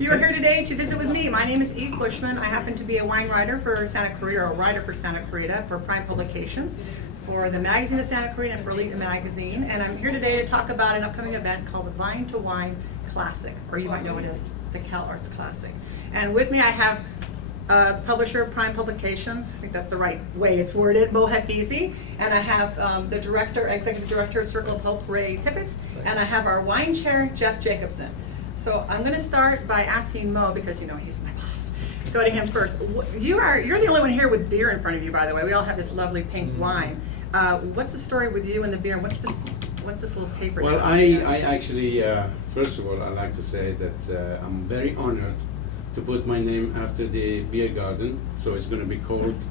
You are here today to visit with me. My name is Eve Bushman. I happen to be a wine writer for Santa Clarita, or a writer for Santa Clarita for Prime Publications, for the Magazine of Santa Clarita and for Elite Magazine. And I'm here today to talk about an upcoming event called the Vine to Wine Classic, or you might know it as the Cal Arts Classic. And with me I have publisher of Prime Publications, I think that's the right way it's worded, Mo Hafizi, and I have the executive director of Circle of Hope, Ray Tippett, and I have our wine chair, Jeff Jacobson. So I'm going to start by asking Mo, because you know he's my boss. Go to him first. You're the only one here with beer in front of you, by the way. We all have this lovely pink wine. What's the story with you and the beer? What's this little paper? Well, I actually, first of all, I'd like to say that I'm very honored to put my name after the beer garden. So it's going to be called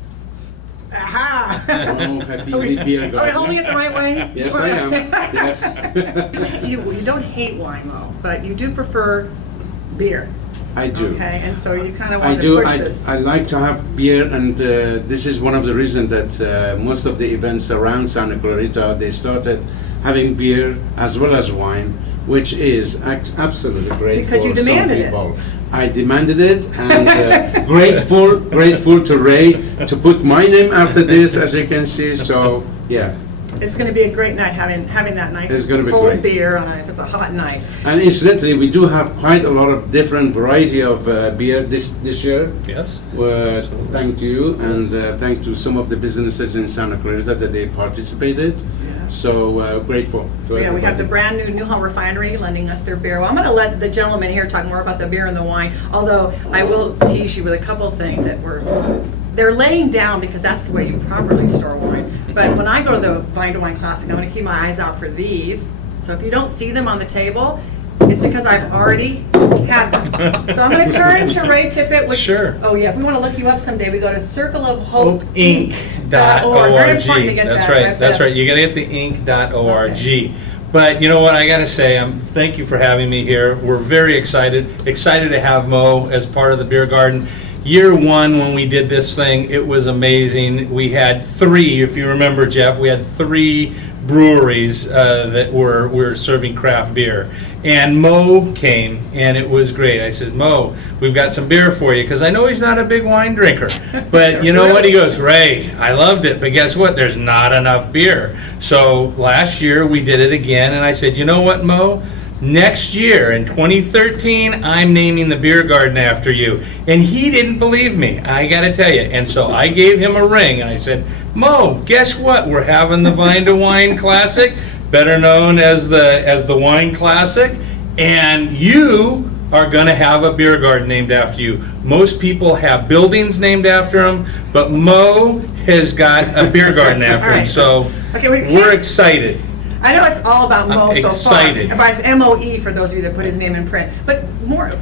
Aha! Mo Hafizi Beer Garden. Are we holding it the right way? Yes, I am. Yes. You don't hate wine, Mo, but you do prefer beer. I do. Okay, and so you kind of I want do. to push this. I like to have beer, and this is one of the reasons that most of the events around Santa Clarita, they started having beer as well as wine, which is absolutely great Because for you demanded some people. I demanded it, and grateful to Ray to put my name after this, as you can see. So yeah. It's going to be a great night having that nice It's gonna be cold great. beer if it's a hot night. And incidentally, we do have quite a lot of different variety of beer this year. Yes. Thanks to you, and thanks to some of the businesses in Santa Clarita that they participated. Yeah. So grateful to Yeah, we have the everybody. brand new Newhall Refinery lending us their beer. Well, I'm going to let the gentleman here talk more about the beer and the wine, although I will tease you with a couple of things that they're laying down because that's the way you properly store wine. But when I go to the Vine to Wine Classic, I'm going to keep my eyes out for these. So if you don't see them on the table, it's because I've already had them. So I'm going to turn to Ray Tippett. Sure. Oh yeah, if we want to look you up someday, we go to Circle of Hope HopeInc.org. Very important to get That's that right. website. That's right. You got to get the inc.org. Okay. But you know what I got to say? Thank you for having me here. We're very excited to have Mo as part of the beer garden. Year one, when we did this thing, it was amazing. We had three, if you remember, Jeff, we had three breweries that were serving craft beer. And Mo came, and it was great. I said, Mo, we've got some beer for you, because I know he's not a big wine drinker. But you know what? He goes, Ray, I loved it, but guess what? There's not enough beer. So last year, we did it again, and I said, you know what, Mo? Next year, in 2013, I'm naming the beer garden after you. And he didn't believe me, I gotta tell you. And so I gave him a ring, and I said, Mo, guess what? We're having the Vine to Wine Classic, better known as the Wine Classic, and you are gonna have a beer garden named after you. Most people have buildings named after him, but Mo has got a beer garden after All him. right. So Okay, we're excited. I know it's all about Mo I'm so excited. far. But it's M-O-E for those of you that put his name in print. But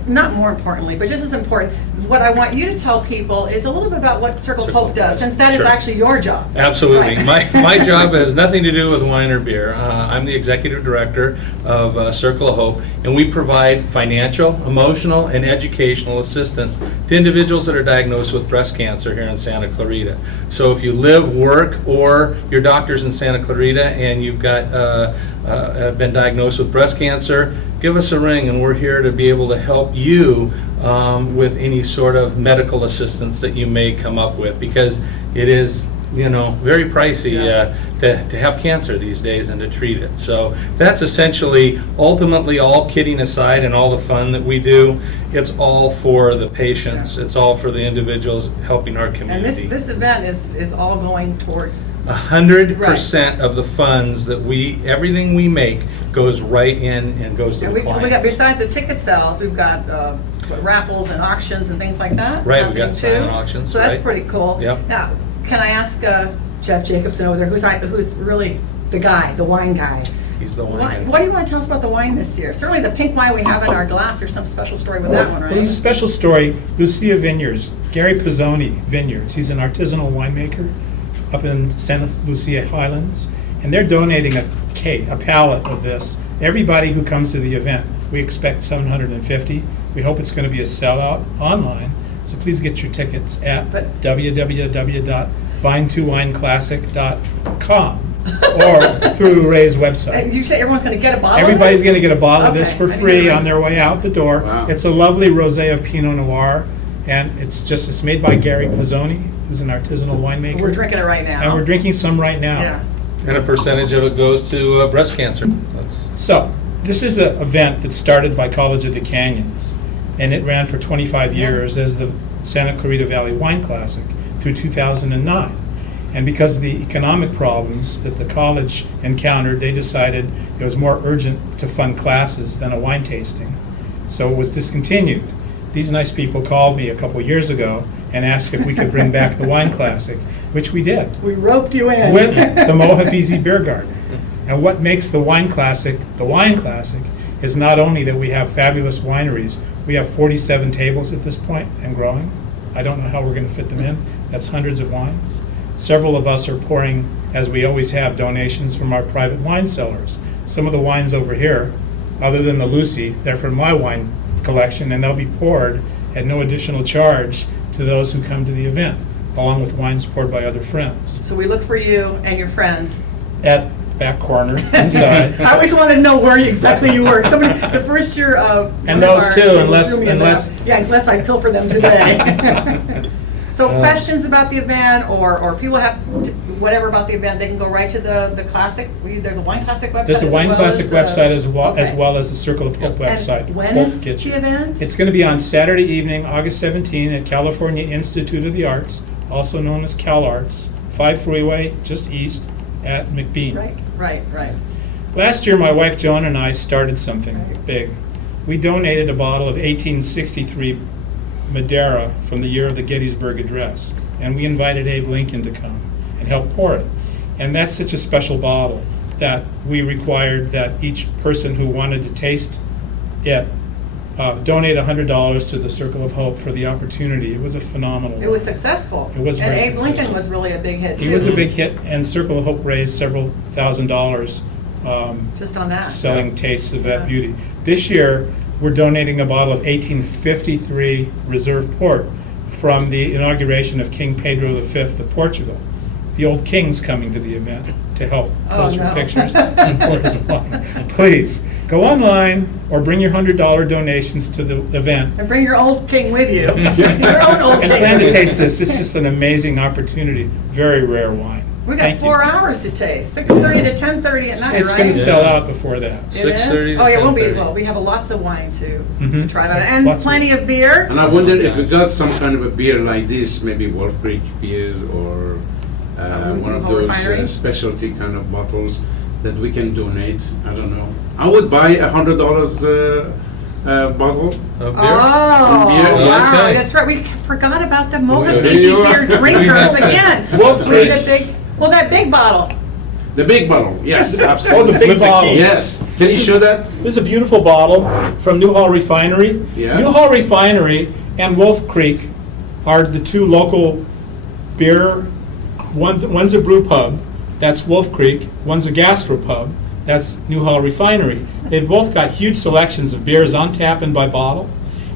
not more importantly, but just as important, what I want you to tell people is a little bit about what Circle of Hope does, since that is Sure. actually your job. Absolutely. Right. My job has nothing to do with wine or beer. I'm the executive director of Circle of Hope, and we provide financial, emotional, and educational assistance to individuals that are diagnosed with breast cancer here in Santa Clarita. So if you live, work, or your doctor's in Santa Clarita and you've got been diagnosed with breast cancer, give us a ring, and we're here to be able to help you with any sort of medical assistance that you may come up with, because it is, you know, very pricey to have cancer these days and to treat it. So that's essentially, ultimately, all kidding aside and all the fun that we do, it's all for the patients, it's all for the individuals helping our And community. this event is all going towards 100% of the funds that everything we make goes right in and goes to and the we got, clients. besides the ticket sales, we've got raffles and auctions and things like that. Right, we've happening got too. silent auctions, So that's right. pretty cool. Yep. Now, can I ask Jeff Jacobson over there, who's really the guy, the wine guy? He's the one. guy. What do you want to tell us about the wine this year? Certainly the pink wine we have in our glass, there's some special story with that one, Well, there's a right? special story. Lucia Vineyards, Gary Pizzoni Vineyards. He's an artisanal winemaker up in Santa Lucia Highlands, and they're donating a pallet of this. Everybody who comes to the event, we expect 750. We hope it's going to be a sellout online. So please get your tickets at But- www.vine2wineclassic.com. or through Ray's And website. you say everyone's gonna get a bottle of Everybody's this? going to get a bottle of this Okay, for I didn't free know on their that. way out the door. Wow. It's a lovely rosé of Pinot Noir, and it's made by Gary Pizzoni, who's an artisanal winemaker. We're drinking it right now. And we're drinking some right now. Yeah. And a percentage of it goes to breast cancer. That's So, this is an event that started by College of the Canyons, and it ran for 25 years as the Santa Clarita Valley Wine Classic through 2009. And because of the economic problems that the college encountered, they decided it was more urgent to fund classes than a wine tasting. So it was discontinued. These nice people called me a couple years ago and asked if we could bring back the Wine Classic, which we did, We roped you in. with the Mohafizi Beer Garden. And what makes the Wine Classic, is not only that we have fabulous wineries, we have 47 tables at this point and growing. I don't know how we're going to fit them in. That's hundreds of wines. Several of us are pouring, as we always have, donations from our private wine cellars. Some of the wines over here, other than the Lucy, they're from my wine collection, and they'll be poured at no additional charge to those who come to the event, along with wines poured by other friends. So we look for you and your friends. At back corner, inside. I always wanted to know where exactly you were. Somebody, the first year of. And those our- too, threw unless- me in there. unless- Yeah, unless I pilfer them today. So questions about the event, or people have whatever about the event, they can go right to the classic. There's a Wine Classic website. There's a as Wine well Classic as the- website as well Okay. as the Circle of Hope And website. when Both is get you. the event? It's going to be on Saturday evening, August 17, at California Institute of the Arts, also known as CalArts, 5 Freeway, just east at McBean. Right. Last year, my wife Joan and I started something big. We donated a bottle of 1863 Madeira from the year of the Gettysburg Address, and we invited Abe Lincoln to come and help pour it. And that's such a special bottle that we required that each person who wanted to taste it donate $100 to the Circle of Hope for the opportunity. It was a phenomenal. It was successful. It was And very Abe Lincoln successful. was really a big hit too. He was a big hit, and Circle of Hope raised several $1,000s. Just on that. Selling tastes of that Yeah. beauty. This year, we're donating a bottle of 1853 Reserve Port from the inauguration of King Pedro V of Portugal. The old king's coming to the event to help Oh, pose for no. pictures and pour his wine. Please, go online or bring your $100 donations to the event. And bring your old king with you. Your own old And king. plan to taste this. It's just an amazing opportunity. Very rare wine. We got Thank you. 4 hours to taste, 6:30 to 10:30 at night, right? It's going to sell out before that. It is? 6:30 to Oh, yeah, we'll be, 10:30. well, we have lots of wine to Mhm. try that, and Lots of- plenty of beer. And I wonder if we got some kind of a beer like this, maybe Wolf Creek beers or one of Newhall those Refinery? specialty kind of bottles that we can donate. I don't know. I would buy $100 bottle. Of beer. Oh, beer, wow, okay. that's right, we forgot about the there Mohafizi you are. beer drinkers again. Wolf So we need Creek. a big, well, that big bottle. The big bottle, yes, Oh, absolutely. the big bottle. Yes. Can you show that? This is a beautiful bottle from Newhall Refinery. Yeah. Newhall Refinery and Wolf Creek are the two local beer. One's a brew pub, that's Wolf Creek. One's a gastropub, that's Newhall Refinery. They've both got huge selections of beers on tap and by bottle.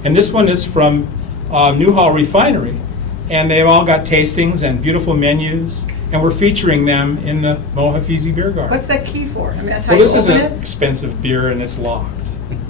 And this one is from Newhall Refinery. And they've all got tastings and beautiful menus. And we're featuring them in the Mohafizi Beer Garden. What's that key for? I mean, that's how Well, you this is open an it? expensive beer and it's locked.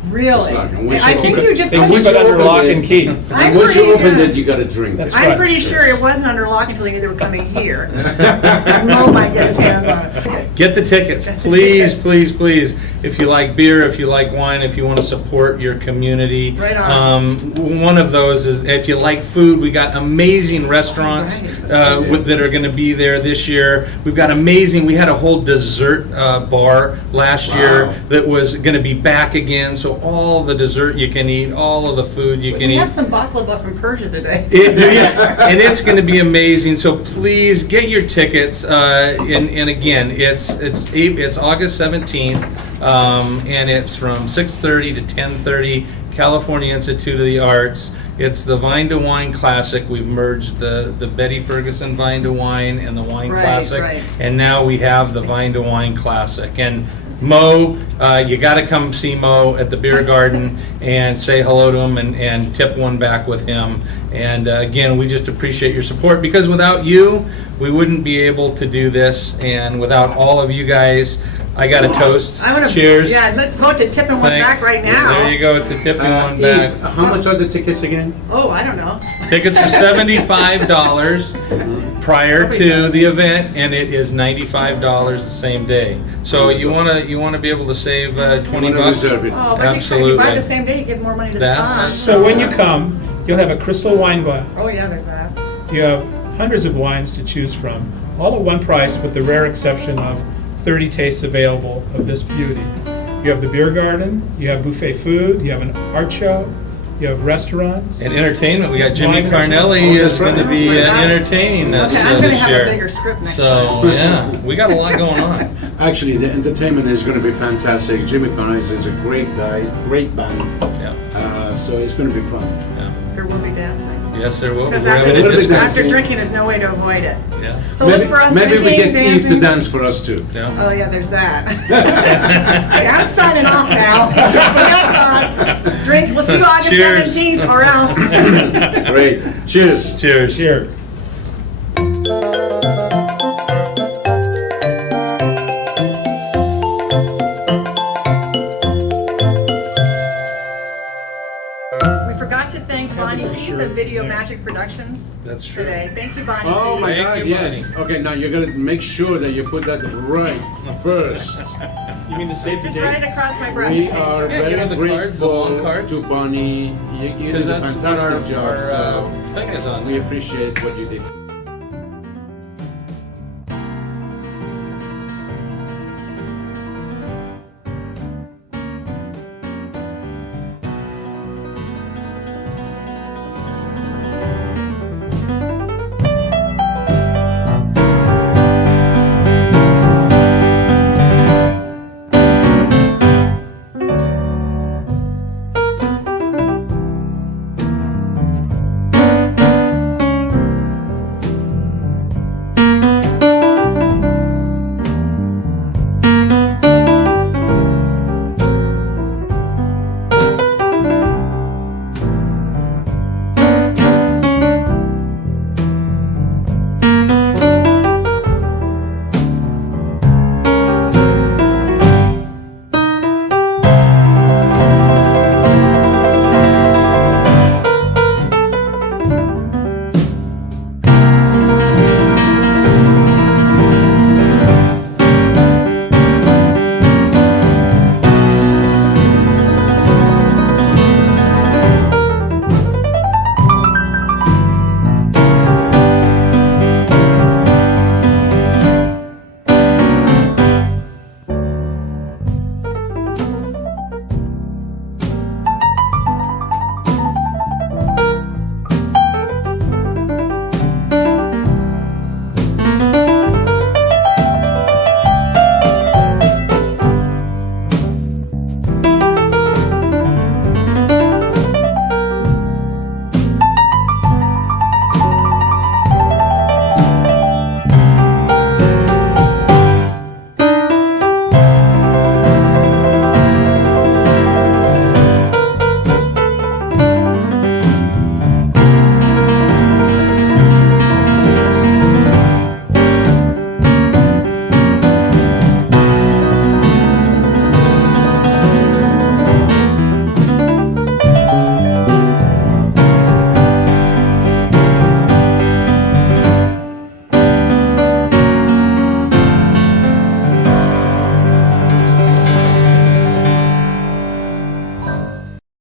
Really? It's not, and we I should think open- you just They put keep it under open lock it- and key. I'm And once you pretty, open yeah. it, you gotta drink. That's it. right. I'm pretty sure it wasn't under lock until they knew they were coming here. Mo might get his hands on it. Get the tickets, please, please, please. If you like beer, if you like wine, if you want to support your community. Right on. One of those is if you like food, we got amazing restaurants Right. that are going to be there this year. We've got amazing, we had a whole dessert bar last year Wow. that was going to be back again. So all the dessert you can eat, all of the food you can We eat. have some baklava from Persia today. And it's going to be amazing. So please get your tickets. And again, it's August 17th, and it's from 6:30 to 10:30. California Institute of the Arts. It's the Vine to Wine Classic. We've merged the Betty Ferguson Vine to Wine and the Wine Right, Classic, right. and now we have the Vine to Wine Classic. And Mo, you got to come see Mo at the Beer Garden and say hello to him and tip one back with him. And again, we just appreciate your support, because without you, we wouldn't be able to do this. And without all of you guys, I got a toast. I want to. Cheers. Yeah, let's vote to tipping one Thank- back right now. There you go, to tipping one Eve, back. how much are the tickets again? Oh, I don't know. Tickets are $75 prior to the event, and it is $95 the same day. So you wanna be able to save 20 wanna bucks. reserve it. Oh, but if you Absolutely. buy the same day, you give more money to the That's- cause. So when you come, you'll have a crystal wine glass. Oh, yeah, there's that. You have hundreds of wines to choose from, all at one price with the rare exception of 30 tastes available of this beauty. You have the beer garden, you have buffet food, you have an art show, you have restaurants. And entertainment, we got Jimmy Wine Carnelli restaurant. is going to be Oh, forgot. entertaining us Okay, I'm gonna this have year. a bigger script next So yeah, we got a lot going on. Actually, the entertainment is going to be fantastic. Jimmy Connors is a great guy, great band. Yeah, So it's going to be fun. yeah. There will be dancing. Yes, there will be. Because We're having a There will be discount. after drinking, there's no way to avoid it. Yeah, So look for us maybe we drinking, get Eve to dancing. dance for us too. yeah. Oh, yeah, there's that. Okay, I'm signing off now. Forget that. Drink, we'll see you August Cheers. 17th or else. Great. Cheers. Cheers. Cheers. We forgot to thank Bonnie Lee, the Video Magic Productions That's true. today. Thank you, Bonnie Oh Lee. my Thank God, you, yes. Okay, now you're going to make sure that you put that right first. You mean the safety Just write it across my breast. We please. are Yeah, very you know the cards, the grateful long cards? to Bonnie. You did Because a that's what fantastic job. our So thing is on. we appreciate what you did.